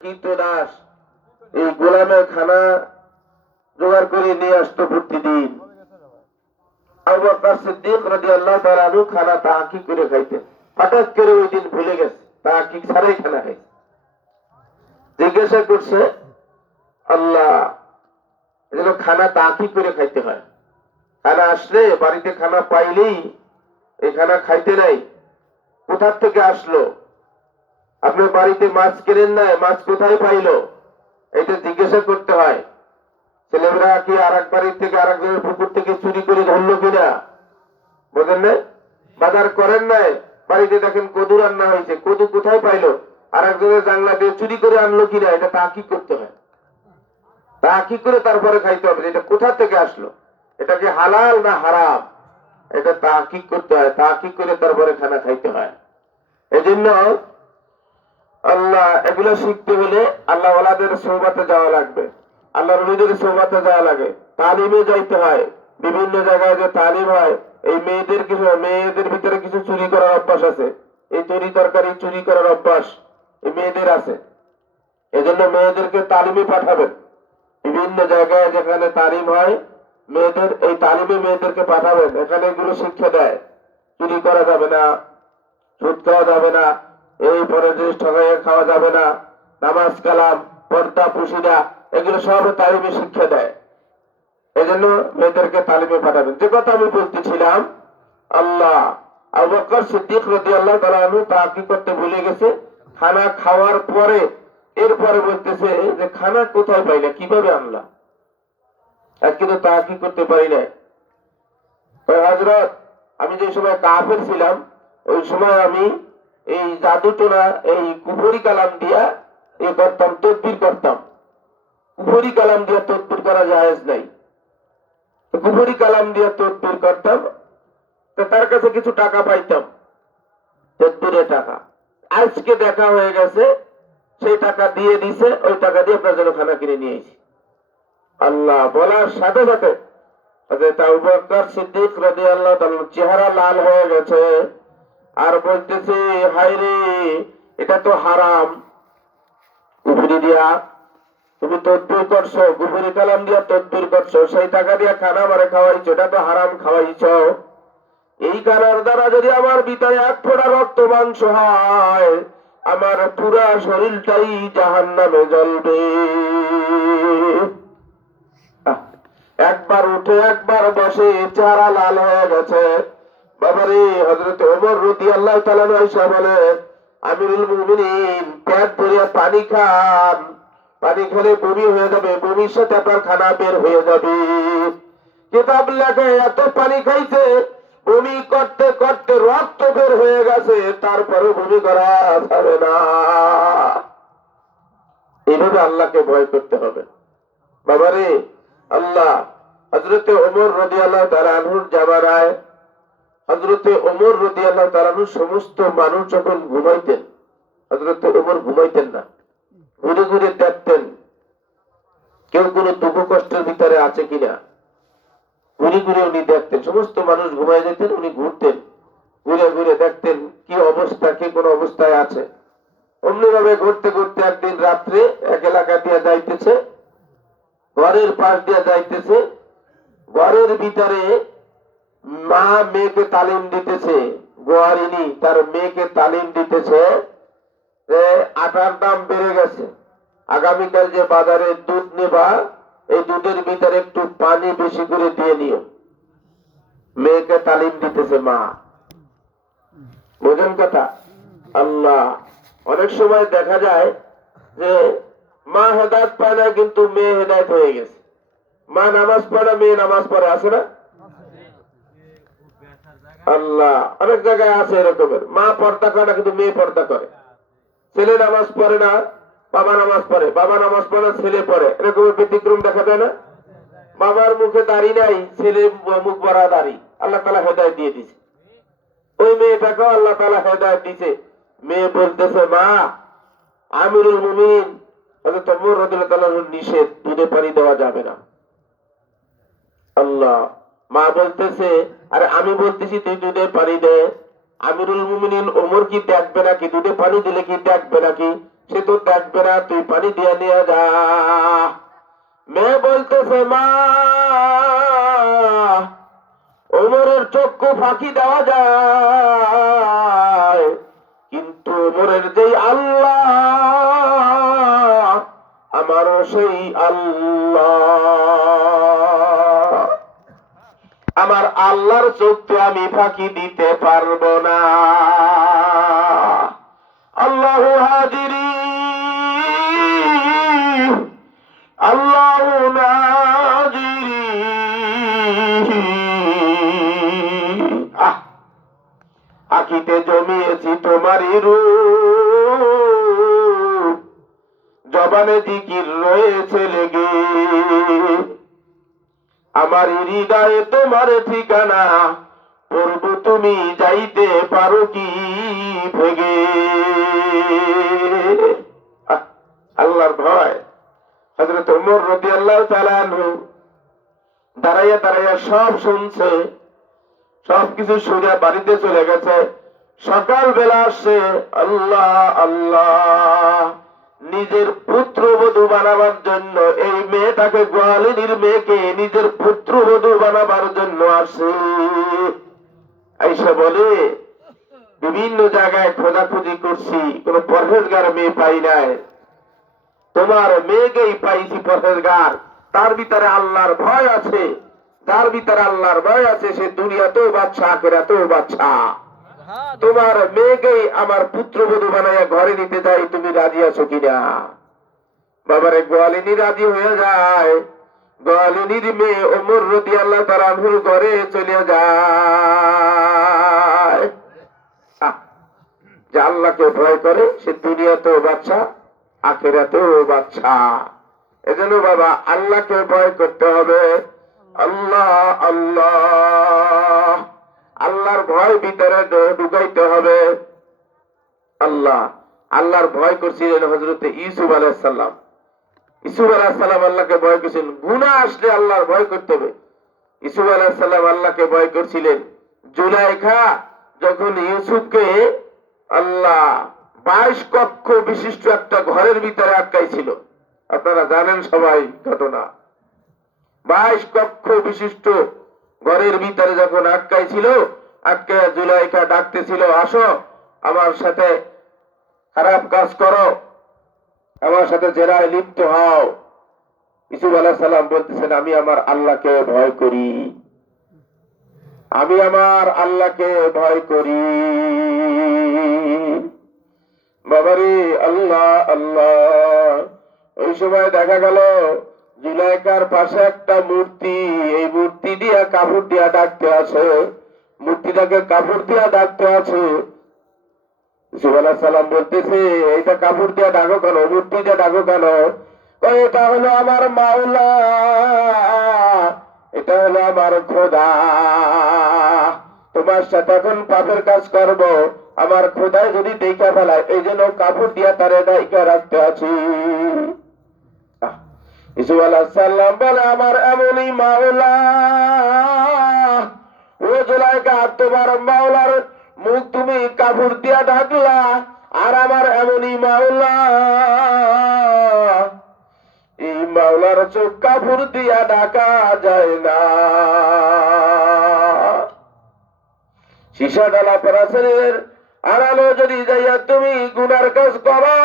কীর্তদাস এই গোলামের খানা জোগাড় করে নিয়ে আসতো প্রতিদিন। আবু বকর সিদ্দিক রাদিয়াল্লাহু তাআলা আনহু খানা তাহাকি করে খাইতেন। হঠাৎ করে ওই দিন ভুলে গেছে, তাহাকি ছাড়াই খানা খাইছে। জিজ্ঞাসা করছে, আল্লাহ, এজন্য খানা তাহাকি করে খাইতে হয়। খানা আসলে বাড়িতে খানা পাইলেই এই খানা খাইতে নাই, কোথার থেকে আসলো? আপনার বাড়িতে মাছ কেনেন নাই, মাছ কোথায় পাইলো? এটা জিজ্ঞাসা করতে হয়। ছেলেমেয়েরা কি আর এক বাড়ির থেকে আর একজনের পুকুর থেকে চুরি করে ধরলো কিনা? বোঝেন না? বাজার করেন নাই, বাড়িতে দেখেন কদু রান্না হয়েছে, কদু কোথায় পাইলো? আর একজনের জানলা দিয়ে চুরি করে আনলো কিনা? এটা তাহাকি করতে হয়। তাহাকি করে তারপরে খাইতে হবে, এটা কোথা থেকে আসলো, এটা কি হালাল না হারাম, এটা তাহাকি করতে হয়। তাহাকি করে তারপরে খানা খাইতে হয়। এই জন্য আল্লাহ এগুলো শিখতে হলে আল্লাহ ওয়ালাদের সোহবতে যাওয়া লাগবে, আল্লাহ রলিদের সোহবতে যাওয়া লাগে, তালিমে যাইতে হয়। বিভিন্ন জায়গায় যে তালিম হয়, এই মেয়েদের ভিতরে কিছু চুরি করার অভ্যাস আছে, এই তরি তরকারি চুরি করার অভ্যাস এই মেয়েদের আছে। এজন্য মেয়েদেরকে তালিমে পাঠাবেন। বিভিন্ন জায়গায় যেখানে তালিম হয় মেয়েদের, এই তালিমে মেয়েদেরকে পাঠাবেন। এখানে এগুলো শিক্ষা দেয়, চুরি করা যাবে না, সুদ খাওয়া যাবে না, এই পরে জিনিস ঠকাইয়ে খাওয়া যাবে না, নামাজ কালাম পর্দা পুশিদা এগুলো সব তালিমে শিক্ষা দেয়। এই জন্য মেয়েদেরকে তালিমে পাঠাবেন। যে কথা আমি বলতেছিলাম, আল্লাহ আবু বকর সিদ্দিক রাদিয়াল্লাহু তাআলা আনহু তাহাকি করতে ভুলে গেছে। খানা খাওয়ার পরে এরপরে বলতেছে যে খানা কোথায় পাইলা, কিভাবে আনলা? আজকে তো তাহাকি করতে পারি নাই। হযরত, আমি যে সময় কাফের ছিলাম ওই সময় আমি এই জাদু টোনা এই কুফরি কালাম দিয়া এ করতাম, তদবির করতাম। কুফরি কালাম দিয়া তদবির করা জায়েজ নাই, কুফরি কালাম দিয়া তদবির করতাম। তার কাছে কিছু টাকা পাইতাম, তদবিরের টাকা। আজকে দেখা হয়ে গেছে, সেই টাকা দিয়ে দিছে, ওই টাকা দিয়ে আপনার জন্য খানা কিনে নিয়েছি। আল্লাহ বলার সাথে সাথে হযরত আবু বকর সিদ্দিক রাদিয়াল্লাহু তাআলা চেহারা লাল হয়ে গেছে, আর বলতেছে, হায় রে, এটা তো হারাম। কুফরি দিয়া তুমি তদবির করছো, কুফরি কালাম দিয়া তদবির করছো, সেই টাকা দিয়া খানা মারে খাওয়াইছো, এটা তো হারাম খাওয়াইছো। এই খানার দ্বারা যদি আমার ভিতরে এক ফোঁটা রক্ত মাংস হয়, আমার পুরা শরীরটাই জাহান্নামে জ্বলবে। একবার উঠে একবার বসে চেহারা লাল হয়ে গেছে। বাবারে, হযরত ওমর রাদিয়াল্লাহু তাআলা আয়েশা বলে, আমিরুল মুমিনিন, পেট ভরিয়া পানি খান, পানি খেলে বমি হয়ে যাবে, বমির সাথে আপনার খানা বের হয়ে যাবে। কিতাব লেখে এত পানি খাইছে, বমি করতে করতে রক্ত বের হয়ে গেছে, তারপরে বমি করা যাবে না। এইভাবে আল্লাহকে ভয় করতে হবে। বাবারে, আল্লাহ হযরতে ওমর রাদিয়াল্লাহু তাআলা আনহুর জামানায় হযরতে ওমর রাদিয়াল্লাহু তাআলা আনহু সমস্ত মানুষ যখন ঘুমাইতেন, হযরতে ওমর ঘুমাইতেন না, ঘুরে ঘুরে দেখতেন কেউ কোনো দুঃখ কষ্টের ভিতরে আছে কিনা। ঘুরে ঘুরে উনি দেখতেন, সমস্ত মানুষ ঘুমাই যেতেন, উনি ঘুরতেন, ঘুরে ঘুরে দেখতেন কি অবস্থা, কে কোন অবস্থায় আছে। অন্যভাবে ঘুরতে ঘুরতে একদিন রাত্রে এক এলাকা দিয়ে যাইতেছে, ঘরের পাশ দিয়ে যাইতেছে, ঘরের ভিতরে মা মেয়েকে তালিম দিতেছে, গোয়ারিনী তার মেয়েকে তালিম দিতেছে যে আটার দাম বেড়ে গেছে, আগামীকাল যে বাজারে দুধ নেবা, এই দুধের ভিতরে একটু পানি বেশি করে দিয়ে নিও। মেয়েকে তালিম দিতেছে মা। বোঝেন কথা? আল্লাহ, অনেক সময় দেখা যায় যে মা হেদায়েত পায় না, কিন্তু মেয়ে হেদায়েত হয়ে গেছে। মা নামাজ পড়ে, মেয়ে নামাজ পড়ে, আছে না? আল্লাহ, অনেক জায়গায় আছে এরকমের, মা পর্দা করে না কিন্তু মেয়ে পর্দা করে। ছেলে নামাজ পড়ে না, বাবা নামাজ পড়ে, বাবা নামাজ পড়ে, ছেলে পড়ে, এরকমের ব্যতিক্রম দেখা যায় না? বাবার মুখে দাড়ি নাই, ছেলে মুখ ভরা দাড়ি, আল্লাহ তাআলা হেদায়েত দিয়ে দিছে। ওই মেয়েটাকেও আল্লাহ তাআলা হেদায়েত দিছে। মেয়ে বলতেছে, মা, আমিরুল মুমিনিন হযরত ওমর রাদিয়াল্লাহু তাআলা নিষেধ, দুধে পানি দেওয়া যাবে না। আল্লাহ, মা বলতেছে, আরে আমি বলতেছি তুই দুধে পানি দে, আমিরুল মুমিনিন ওমর কি দেখবে নাকি? দুধে পানি দিলে কি দেখবে নাকি? সে তো দেখবে না, তুই পানি দিয়ে নিয়ে যা। মেয়ে বলতেছে, মা, ওমরের চক্ষু ফাঁকি দেওয়া যায়, কিন্তু ওমরের যেই আল্লাহ, আমারও সেই আল্লাহ, আমার আল্লাহর চোখকে আমি ফাঁকি দিতে পারবো না। আল্লাহু হাজিরি, আল্লাহু নাজিরি। আখিতে জমিয়েছি তোমারই রূপ, জবানে জিকির রয়েছে লেগে, আমার হৃদয়ে তোমার ঠিকানা, প্রভু তুমি যাইতে পারো কি ভেগে। আল্লাহর ভয়। হযরত ওমর রাদিয়াল্লাহু তাআলা আনহু দাঁড়াইয়া দাঁড়াইয়া সব শুনছে, সবকিছু শুনে বাড়িতে চলে গেছে। সকালবেলা আসছে, আল্লাহ আল্লাহ, নিজের পুত্রবধূ বানাবার জন্য এই মেয়েটাকে, গোয়ালিনীর মেয়েকে নিজের পুত্রবধূ বানাবার জন্য আসে। আইসা বলে, বিভিন্ন জায়গায় খোঁজাখুঁজি করছি, কোন পরহেজগার মেয়ে পাই নাই, তোমার মেয়েকেই পাইছি পরহেজগার, তার ভিতরে আল্লাহর ভয় আছে। যার ভিতরে আল্লাহর ভয় আছে সে দুনিয়াতেও বাদশা, আখিরাতেও বাদশা। তোমার মেয়েকেই আমার পুত্রবধূ বানাইয়া ঘরে নিতে যাই, তুমি রাজি আছো কিনা? বাবারে, গোয়ালিনী রাজি হয়ে যায়। গোয়ালিনীর মেয়ে ওমর রাদিয়াল্লাহু তাআলা আনহুর ঘরে চলে যায়। যে আল্লাহকে ভয় করে সে দুনিয়াতেও বাদশা, আখিরাতেও বাদশা। এজন্য বাবা, আল্লাহকে ভয় করতে হবে। আল্লাহ আল্লাহ, আল্লাহর ভয় ভিতরে ঢুকাইতে হবে। আল্লাহর ভয় করছিলেন হযরত ইউসুফ আলাইহিস সালাম। ইউসুফ আলাইহিস সালাম আল্লাহকে ভয় করছিলেন। গুনাহ আসলে আল্লাহর ভয় করতে হবে। ইউসুফ আলাইহিস সালাম আল্লাহকে ভয় করছিলেন। জুলাইখা যখন ইউসুফকে আল্লাহ 22 কক্ষ বিশিষ্ট একটা ঘরের ভিতরে আটকাইছিল, আপনারা জানেন সবাই ঘটনা। 22 কক্ষ বিশিষ্ট ঘরের ভিতরে যখন আটকাইছিল, আটকে জুলাইখা ডাকতেছিল, আসো আমার সাথে খারাপ কাজ করো, আমার সাথে জেনায় লিপ্ত হও। ইউসুফ আলাইহিস সালাম বলতেছেন, আমি আমার আল্লাহকে ভয় করি, আমি আমার আল্লাহকে ভয় করি। বাবারে, আল্লাহ আল্লাহ। ওই সময় দেখা গেল জুলাইখার পাশে একটা মূর্তি, এই মূর্তি দিয়া কাপড় দিয়া ডাকতে আছে, মূর্তিটাকে কাপড় দিয়া ডাকতে আছে। ইউসুফ আলাইহিস সালাম বলতেছে, এইটা কাপড় দিয়া ডাকো কেন, মূর্তি দিয়া ডাকো কেন? এটা হলো আমার মাওলা, এটা হলো আমার খোদা। তোমার সাথে এখন পাপের কাজ করব, আমার খোদায় যদি দেখা ফেলায়, এই জন্য কাপড় দিয়া তারে ডাইকা রাখতে আছি। ইউসুফ আলাইহিস সালাম বলে, আমার এমনই মাওলা। ও জুলাইখা, তোমার মাওলার মুখ তুমি কাপড় দিয়া ঢাকলা, আর আমার এমনই মাওলা, এই মাওলার চোখ কাপড় দিয়া ঢাকা যায় না। সীসা ডালা পরা শরীরের আড়ালে যদি যাইয়া তুমি গুনার কাজ করো,